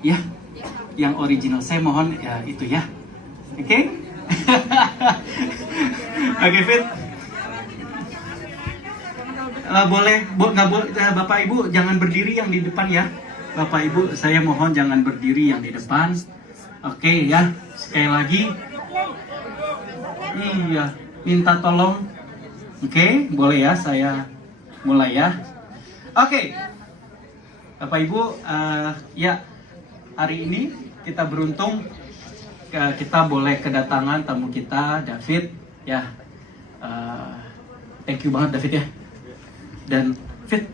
Ya, yang original. Saya mohon ya itu ya. Oke? Okay? Oke, Fit. Boleh, nggak boleh, Bapak Ibu jangan berdiri yang di depan ya. Bapak Ibu, saya mohon jangan berdiri yang di depan. Oke ya, sekali lagi. Iya, minta tolong. Oke, boleh ya, saya mulai ya. Oke, Bapak Ibu, ya hari ini kita beruntung kita boleh kedatangan tamu kita, David. Ya, thank you banget David ya. Dan Fit,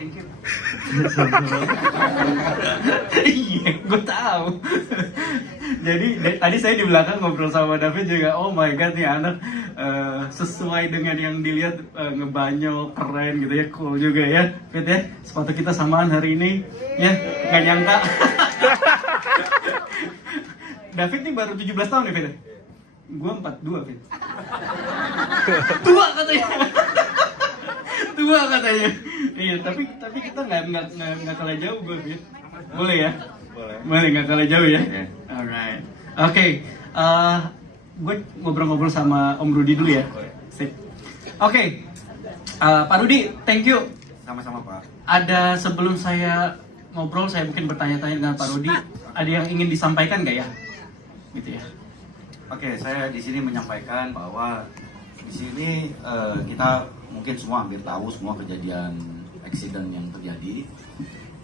thank you. Iya, gue tahu. Jadi tadi saya di belakang ngobrol sama David juga. Oh my god, nih anak sesuai dengan yang dilihat ngebanyol, keren gitu ya, cool juga ya, Fit ya. Sepatu kita samaan hari ini, ya nggak nyangka. David nih baru 17 tahun nih Fit. Gue 42 Fit. Tua katanya. Tua katanya. Iya, tapi kita nggak kalah jauh gue, Fit. Boleh ya? Boleh nggak kalah jauh ya? Yeah. Alright. Oke. Gue ngobrol-ngobrol sama Om Rudi dulu ya. Sip. Oke. Pak Rudi, thank you. Sama-sama Pak. Ada sebelum saya ngobrol, saya mungkin bertanya-tanya dengan Pak Rudi. Ada yang ingin disampaikan nggak ya? Gitu ya. Oke, saya di sini menyampaikan bahwa di sini kita mungkin semua hampir tahu semua kejadian accident yang terjadi.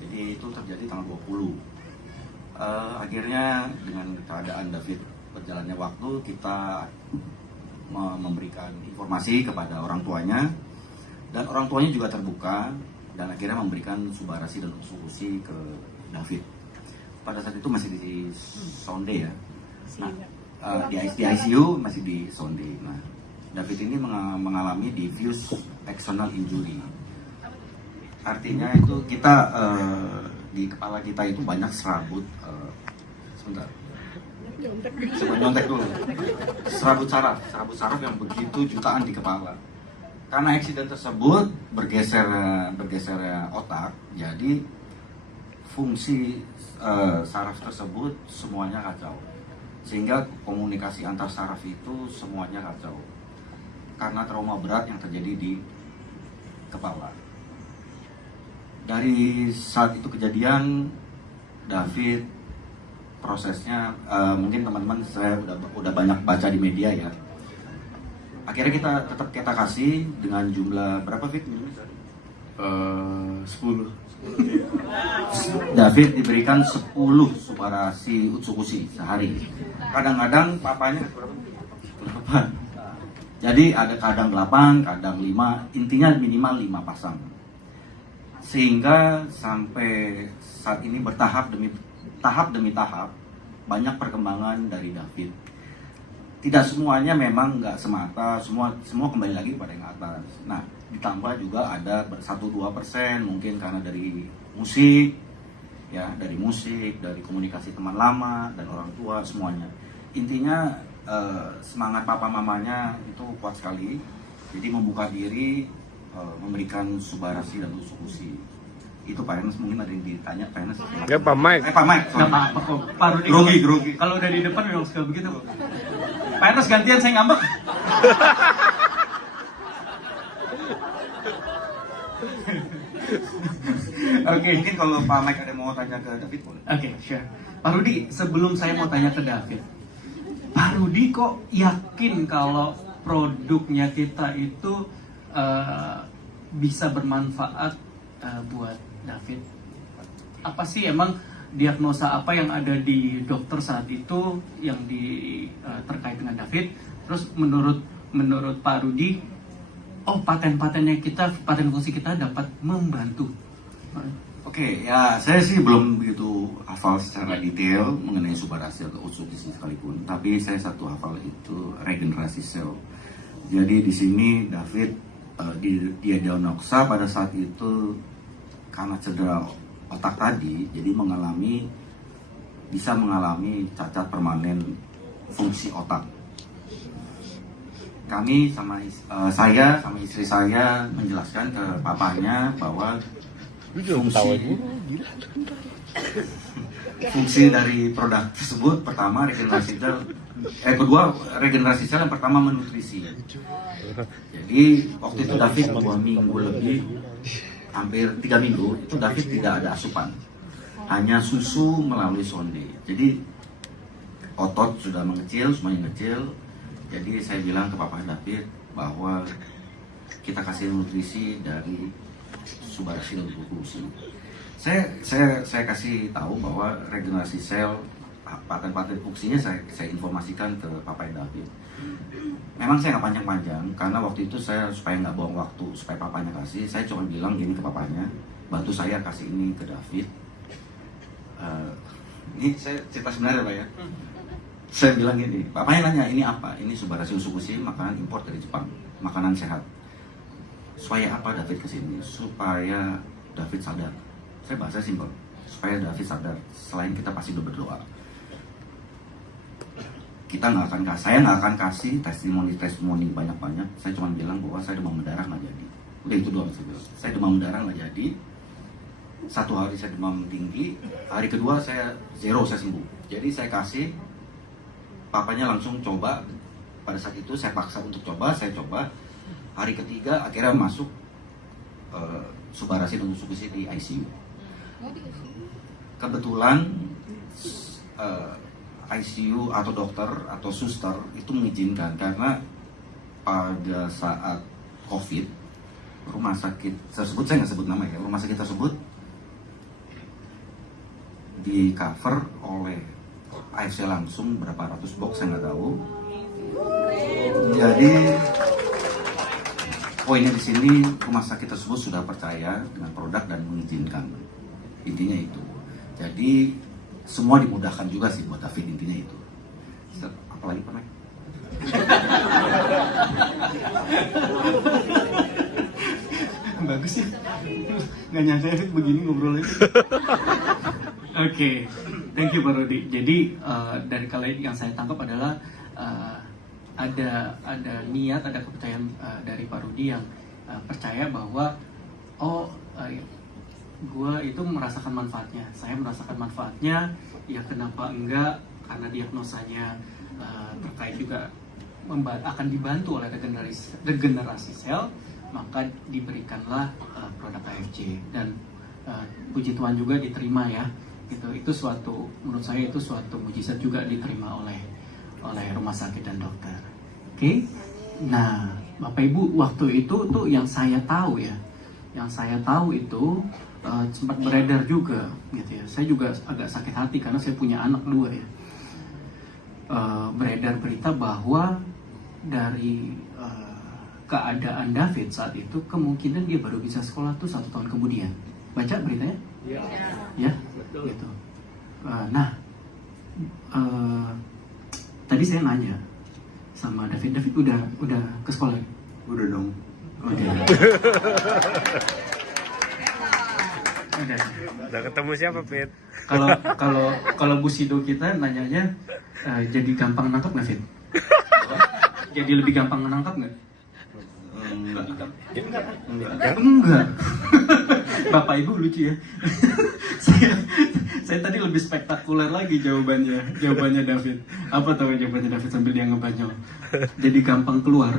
Jadi itu terjadi tanggal 20. Akhirnya dengan keadaan David berjalannya waktu, kita memberikan informasi kepada orang tuanya, dan orang tuanya juga terbuka dan akhirnya memberikan subarasi dan solusi ke David. Pada saat itu masih di sonde ya. Nah, di ICU masih di sonde. Nah, David ini mengalami diffuse axonal injury. Artinya itu kita di kepala kita itu banyak serabut. Sebentar. Nyontek dulu. Serabut saraf yang begitu jutaan di kepala. Karena eksiden tersebut bergeser otak, jadi fungsi saraf tersebut semuanya kacau. Sehingga komunikasi antar saraf itu semuanya kacau. Karena trauma berat yang terjadi di kepala. Dari saat itu kejadian, David prosesnya mungkin teman-teman saya udah banyak baca di media ya. Akhirnya kita kasih dengan jumlah berapa Fit? 10. David diberikan 10 subarasi utsukushi sehari. Kadang-kadang papanya berapa? Jadi ada kadang 8, kadang 5, intinya minimal 5 pasang. Sehingga sampai saat ini bertahap demi tahap banyak perkembangan dari David. Tidak semuanya memang nggak semata, semua kembali lagi kepada yang atas. Nah, ditambah juga ada 1-2% mungkin karena dari musik, ya dari komunikasi teman lama dan orang tua semuanya. Intinya semangat papa mamanya itu kuat sekali, jadi membuka diri, memberikan subarasi dan solusi. Itu Pak Ernest, mungkin ada yang ditanya Pak Ernest. Ya Pak Mike. Pak Mike. Nggak apa-apa kok. Pak Rudi. Grogi. Kalau udah di depan memang suka begitu. Pak Ernest gantian, saya ngambek. Oke, mungkin kalau Pak Mike ada mau tanya ke David boleh. Oke, sure. Pak Rudi, sebelum saya mau tanya ke David, Pak Rudi kok yakin kalau produknya kita itu bisa bermanfaat buat David? Apa sih emang diagnosa apa yang ada di dokter saat itu yang terkait dengan David? Terus menurut Pak Rudi, oh paten fungsi kita dapat membantu. Oke, ya saya sih belum begitu hafal secara detail mengenai subarasi atau utsukushi sekalipun, tapi saya satu hafal itu regenerasi sel. Jadi di sini David dia diagnosa pada saat itu karena cedera otak tadi, jadi bisa mengalami cacat permanen fungsi otak. Kami saya sama istri saya menjelaskan ke papanya bahwa fungsi fungsi dari produk tersebut pertama regenerasi sel, kedua regenerasi sel, yang pertama menutrisi. Jadi waktu itu David 2 minggu lebih, hampir 3 minggu itu David tidak ada asupan, hanya susu melalui sonde. Jadi otot sudah mengecil, semuanya kecil. Jadi saya bilang ke Papa David bahwa kita kasih nutrisi dari Subarasil Bukusi. Saya kasih tahu bahwa regenerasi sel, paten-paten fungsinya saya informasikan ke Papa David. Memang saya nggak panjang-panjang karena waktu itu saya supaya nggak buang waktu, supaya papanya kasih, saya cuma bilang gini ke papanya, bantu saya kasih ini ke David. Ini saya cerita sebenarnya Pak ya. Saya bilang gini, papanya nanya ini apa? Ini Subarasil Bukusi, makanan impor dari Jepang, makanan sehat. Supaya apa David kesini? Supaya David sadar. Saya bahasa simpel, supaya David sadar. Selain kita pasti berdoa, saya nggak akan kasih testimoni banyak-banyak. Saya cuma bilang bahwa saya demam berdarah nggak jadi. Udah itu doang saya bilang. Saya demam berdarah nggak jadi. 1 hari saya demam tinggi, hari kedua saya zero, saya sembuh. Jadi saya kasih, papanya langsung coba. Pada saat itu saya paksa untuk coba, saya coba. Hari ketiga akhirnya masuk Subarasil untuk Bukusi di ICU. Kebetulan ICU atau dokter atau suster itu mengizinkan karena pada saat COVID rumah sakit tersebut, saya nggak sebut nama ya, rumah sakit tersebut di cover oleh AFC langsung berapa ratus box saya nggak tahu. Jadi poinnya di sini rumah sakit tersebut sudah percaya dengan produk dan mengizinkan, intinya itu. Jadi semua dimudahkan juga sih buat David, intinya itu. Apalagi Pak? Bagus ya, nggak nyangka David begini ngobrolnya. Oke, thank you Pak Rudi. Jadi dari kalian yang saya tangkap adalah ada niat, ada kepercayaan dari Pak Rudi yang percaya bahwa gue itu merasakan manfaatnya, saya merasakan manfaatnya, ya kenapa enggak, karena diagnosanya terkait juga akan dibantu oleh regenerasi sel, maka diberikanlah produk AFC dan puji Tuhan juga diterima ya. Itu suatu, menurut saya itu suatu mujizat juga diterima oleh rumah sakit dan dokter. Oke. Nah, Bapak Ibu, waktu itu tuh yang saya tahu itu sempat beredar juga gitu ya. Saya juga agak sakit hati karena saya punya anak 2 ya. Beredar berita bahwa dari keadaan David saat itu kemungkinan dia baru bisa sekolah tuh 1 tahun kemudian. Baca beritanya? Iya. Ya, betul. Gitu. Tadi saya nanya sama David udah ke sekolah? Udah dong. Udah ketemu siapa, Fit? Kalau Bu Sido kita nanyanya jadi gampang nangkap nggak, Fit? Jadi lebih gampang menangkap nggak? Enggak. Bapak Ibu lucu ya. saya tadi lebih spektakuler lagi jawabannya David. Apa tahu jawabannya David sambil dia ngebanyol? Jadi gampang keluar.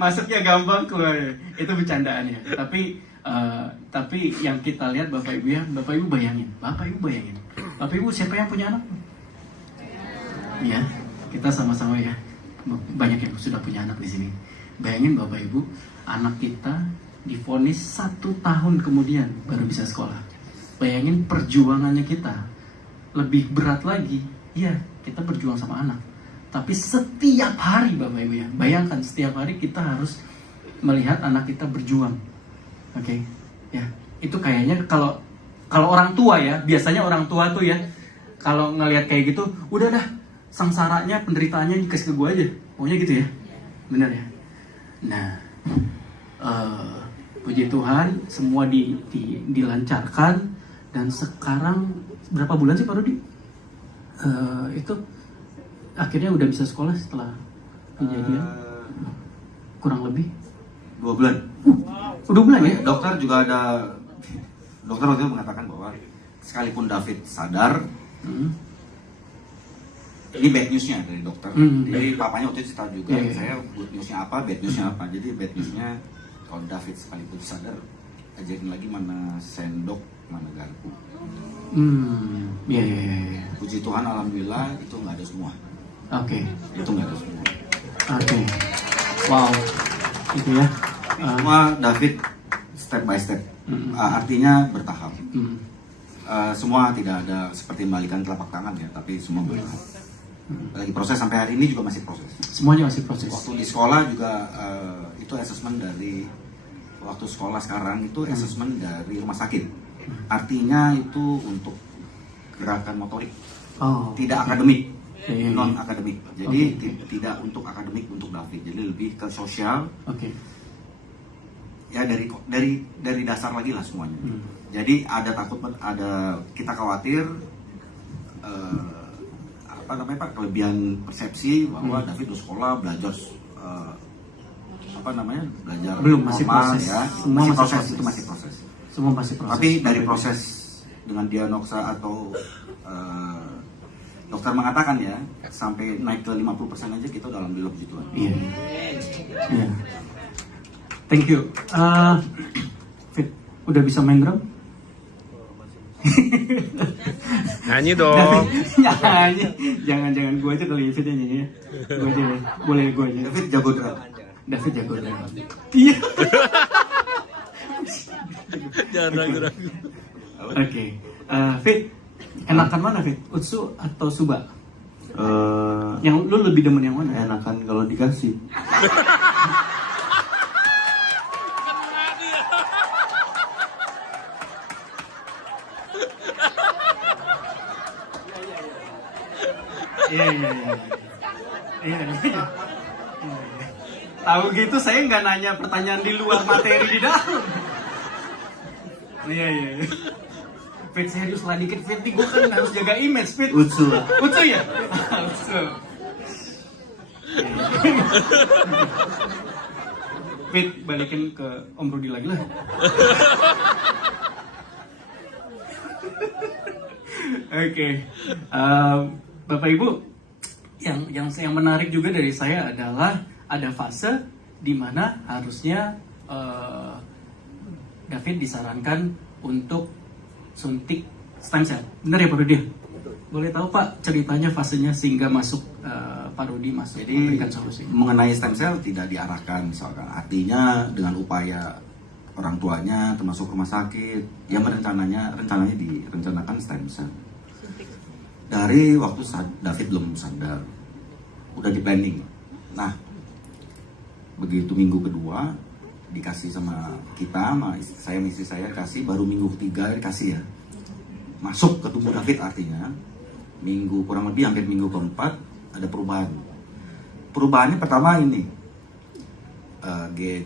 Masuknya gampang, keluar. Itu bercandaannya. Tapi yang kita lihat Bapak Ibu ya, Bapak Ibu bayangin. Bapak Ibu siapa yang punya anak? Ya, kita sama-sama ya. Banyak yang sudah punya anak di sini. Bayangin Bapak Ibu, anak kita divonis 1 tahun kemudian baru bisa sekolah. Bayangin perjuangannya kita. Lebih berat lagi, ya kita berjuang sama anak. Tapi setiap hari Bapak Ibu ya, bayangkan setiap hari kita harus melihat anak kita berjuang. Oke, ya itu kayaknya kalau orang tua ya, biasanya orang tua tuh ya, kalau ngelihat kayak gitu, udah dah sengsaranya, penderitaannya dikasih ke gue aja, pokoknya gitu ya, benar ya. Nah, puji Tuhan semua dilancarkan dan sekarang berapa bulan sih Pak Rudi? Itu akhirnya udah bisa sekolah setelah kejadian? Kurang lebih 2 bulan. Udah bulan ya? Dokter juga ada dokter waktu itu mengatakan bahwa sekalipun David sadar, ini bad newsnya dari dokter. Jadi papanya waktu itu cerita juga, saya good newsnya apa, bad newsnya apa. Jadi bad newsnya kalau David sekalipun sadar, ajarin lagi mana sendok, mana garpu. Iya. Puji Tuhan, alhamdulillah itu nggak ada semua. Oke. Itu nggak ada semua. Oke. Wow. Itu ya. Semua David step by step. Artinya bertahap. Semua tidak ada seperti membalikan telapak tangan ya, tapi semua bertahap. Lagi proses sampai hari ini juga masih proses. Semuanya masih proses. Waktu di sekolah juga itu assessment dari waktu sekolah sekarang itu assessment dari rumah sakit. Artinya itu untuk gerakan motorik, tidak akademik, non akademik. Jadi tidak untuk akademik untuk David. Jadi lebih ke sosial. Ya dari dasar lagi lah semuanya. Jadi ada kita khawatir kelebihan persepsi bahwa David di sekolah belajar belajar belum, masih normal, proses ya. Semua masih masih proses. Itu masih proses. Semua masih proses. Tapi dari proses dengan diagnosa atau dokter mengatakan ya sampai naik ke 50% aja kita udah alhamdulillah puji Tuhan. Iya. Thank you. Fit, udah bisa main drum? Nyanyi dong. Nyanyi. Jangan gua aja kali ya Fit nyanyi ya. Gua aja deh. Boleh gua aja. David jago drum. David jago drum. Iya. Jangan ragu-ragu. Oke. Fit, enakan mana Fit? Utsu atau Suba? Yang lu lebih demen yang mana? Enakan kalau dikasih. Iya. Tahu gitu saya nggak nanya pertanyaan di luar materi di dalam. Iya. Fit serius lah dikit Fit, gue kan harus jaga image Fit. Utsu ya? Utsu. Fit balikin ke Om Rudi lagi lah. Oke. Bapak Ibu, yang menarik juga dari saya adalah ada fase di mana harusnya David disarankan untuk suntik stem cell. Benar ya Pak Rudi? Boleh tahu Pak ceritanya fasenya sehingga masuk Pak Rudi masuk memberikan solusi? Mengenai stem cell tidak diarahkan misalkan. Artinya dengan upaya orang tuanya termasuk rumah sakit yang rencananya direncanakan stem cell. Dari waktu David belum sadar, udah di planning. Nah, begitu minggu kedua dikasih sama kita, sama istri saya kasih, baru minggu ketiga dikasih ya, masuk ke tubuh David. Artinya minggu kurang lebih hampir minggu keempat ada perubahan. Perubahannya pertama ini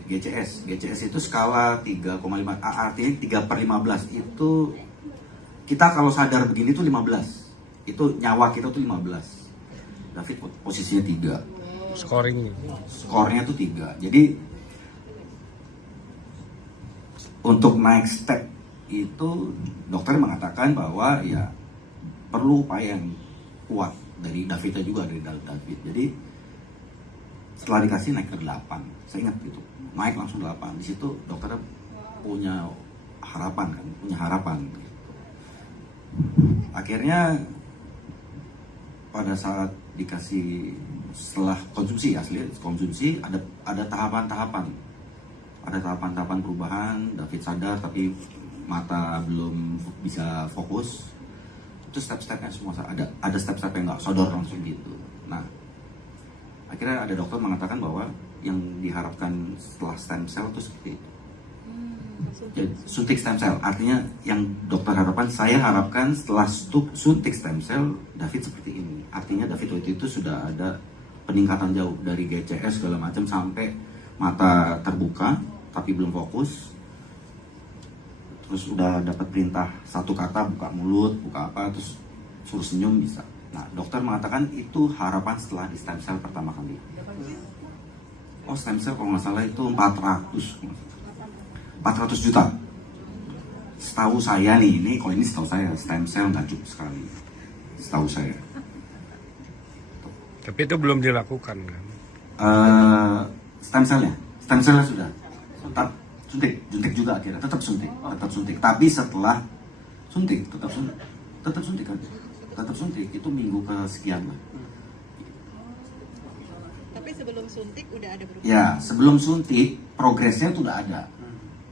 GCS itu skala 3,5, artinya 3/15 itu kita kalau sadar begini tuh 15. Itu nyawa kita tuh 15. David posisinya 3. Skornya tuh 3. Jadi untuk naik step itu dokter mengatakan bahwa ya perlu upaya yang kuat dari Davidnya juga, dari David. Jadi setelah dikasih naik ke 8. Saya ingat gitu. Naik langsung 8. Di situ dokter punya harapan gitu. Akhirnya pada saat dikasih setelah konsumsi ada tahapan-tahapan perubahan. David sadar tapi mata belum bisa fokus. Itu step-stepnya semua ada step-step yang nggak sodor langsung gitu. Nah, akhirnya ada dokter mengatakan bahwa yang diharapkan setelah stem cell itu seperti itu. Jadi, suntik stem cell, artinya yang dokter saya harapkan setelah suntik stem cell David seperti ini. Artinya David waktu itu sudah ada peningkatan jauh dari GCS segala macam sampai mata terbuka tapi belum fokus. Terus udah dapat perintah satu kata, buka mulut, buka apa, terus suruh senyum bisa. Nah, dokter mengatakan itu harapan setelah di stem cell pertama kali. Stem cell kalau nggak salah itu 400 juta. setahu saya nih, ini setahu saya stem cell nggak cukup sekali, setahu saya. Tapi itu belum dilakukan kan? Stem cellnya sudah. Tetap suntik juga akhirnya, tetap suntik. Tapi setelah suntik, tetap suntik itu minggu kesekian lah. Tapi sebelum suntik udah ada perubahan? Ya, sebelum suntik progresnya tuh udah ada.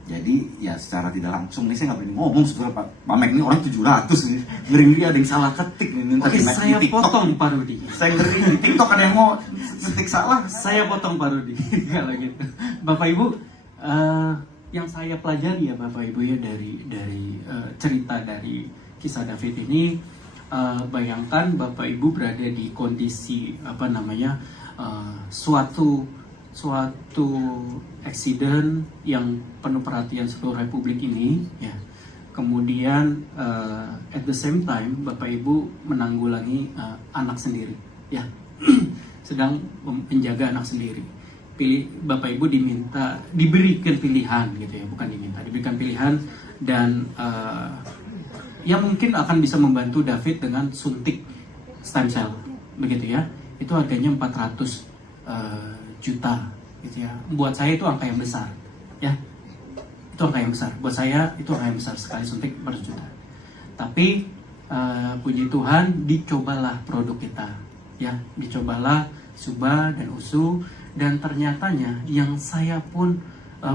Jadi ya secara tidak langsung, ini saya nggak berani ngomong sebetulnya Pak Mek ini orang 700 nih. Ngeri dia ada yang salah ketik nih. Oke, saya potong Pak Rudi. Saya ngeri di TikTok ada yang mau ketik salah. Saya potong Pak Rudi. Kalau gitu. Bapak Ibu, yang saya pelajari ya Bapak Ibu ya dari cerita dari kisah David ini, bayangkan Bapak Ibu berada di kondisi suatu accident yang penuh perhatian seluruh Republik ini ya. Kemudian at the same time Bapak Ibu menanggulangi anak sendiri ya. Sedang menjaga anak sendiri. Bapak Ibu diberikan pilihan gitu ya, bukan diberikan pilihan dan yang mungkin akan bisa membantu David dengan suntik stem cell begitu ya. Itu harganya 400 juta gitu ya. Buat saya itu angka yang besar ya. Itu angka yang besar. Buat saya itu angka yang besar sekali suntik 400 juta. Tapi puji Tuhan dicobalah produk kita ya. Dicobalah Suba dan Usu dan ternyatanya yang saya pun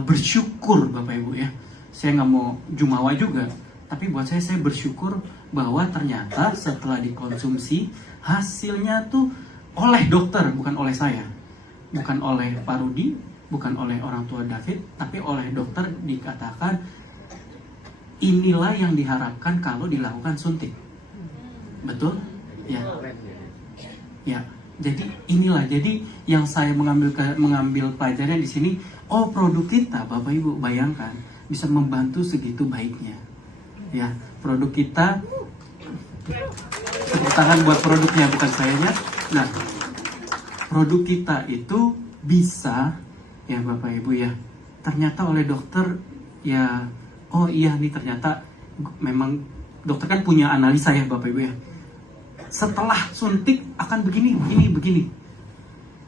bersyukur Bapak Ibu ya. Saya nggak mau jumawa juga, tapi buat saya bersyukur bahwa ternyata setelah dikonsumsi hasilnya tuh oleh dokter, bukan oleh saya, bukan oleh Pak Rudi, bukan oleh orang tua David, tapi oleh dokter dikatakan inilah yang diharapkan kalau dilakukan suntik. Betul? Ya. Ya. Jadi inilah, jadi yang saya mengambil pelajaran di sini, oh produk kita Bapak Ibu bayangkan bisa membantu segitu baiknya. Ya, produk kita, tepuk tangan buat produknya bukan sayanya. Nah, produk kita itu bisa ya Bapak Ibu ya. Ternyata oleh dokter ya, oh iya nih ternyata memang dokter kan punya analisa ya Bapak Ibu ya. Setelah suntik akan begini.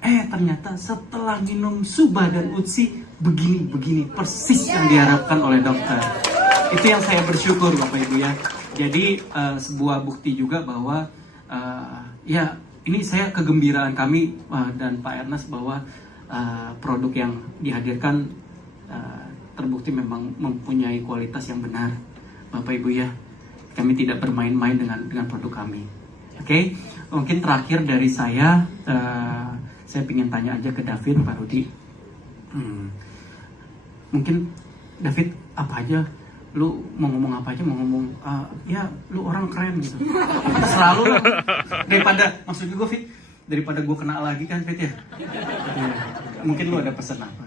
Ternyata setelah minum Suba dan Utsi begini persis yang diharapkan oleh dokter. Itu yang saya bersyukur Bapak Ibu ya. Jadi sebuah bukti juga bahwa ya ini saya kegembiraan kami dan Pak Ernest bahwa produk yang dihadirkan terbukti memang mempunyai kualitas yang benar Bapak Ibu ya. Kami tidak bermain-main dengan produk kami. Oke, mungkin terakhir dari saya ingin tanya aja ke David, Pak Rudi. Mungkin David apa aja, lu mau ngomong apa aja, mau ngomong ya lu orang keren gitu. Terserah lu daripada maksud gue Fit, daripada gue kena lagi kan Fit ya. Mungkin lu ada pesan apa?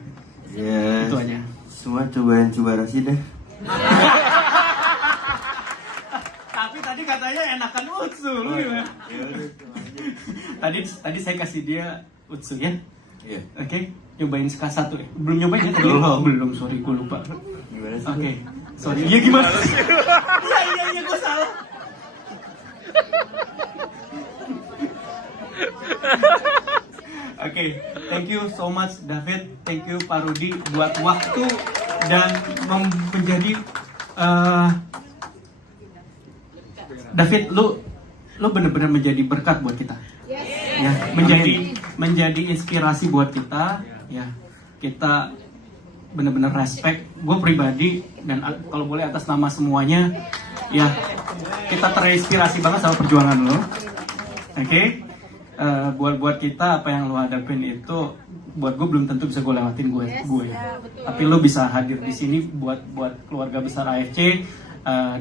Ya, itu aja. Semua cobain Subarasi deh. Tapi tadi katanya enakan Utsu, lu gimana? Tadi saya kasih dia Utsu ya. Iya. Oke, nyobain SK1 ya. Belum nyobain ya tadi? Belum, sorry gue lupa. Gimana sih? Oke. Sorry. Iya gimana? Iya gue salah. Oke, thank you so much David, thank you Pak Rudi buat waktu dan menjadi David, lu benar-benar menjadi berkat buat kita. Ya, menjadi inspirasi buat kita. Ya, kita benar-benar respect. Gue pribadi dan kalau boleh atas nama semuanya, ya kita terinspirasi banget sama perjuangan lo. Oke, buat kita apa yang lo hadapin itu, buat gue belum tentu bisa gue lewatin gue. Tapi lo bisa hadir di sini buat keluarga besar AFC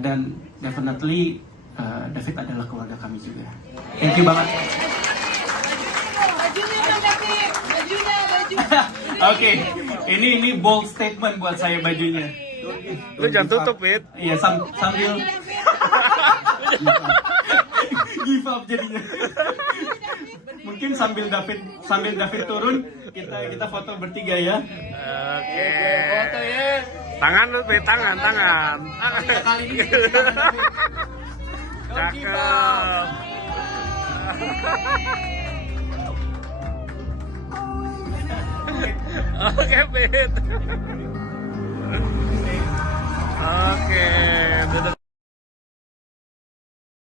dan definitely David adalah keluarga kami juga. Thank you banget. Oke, ini bold statement buat saya bajunya. Lu jangan tutup, Fit. Iya, sambil give up jadinya. Mungkin sambil David turun, kita foto bertiga ya. Oke. Foto ya. Tangan lu, Fit, tangan. Kali ini. Cakep. Oke, Fit.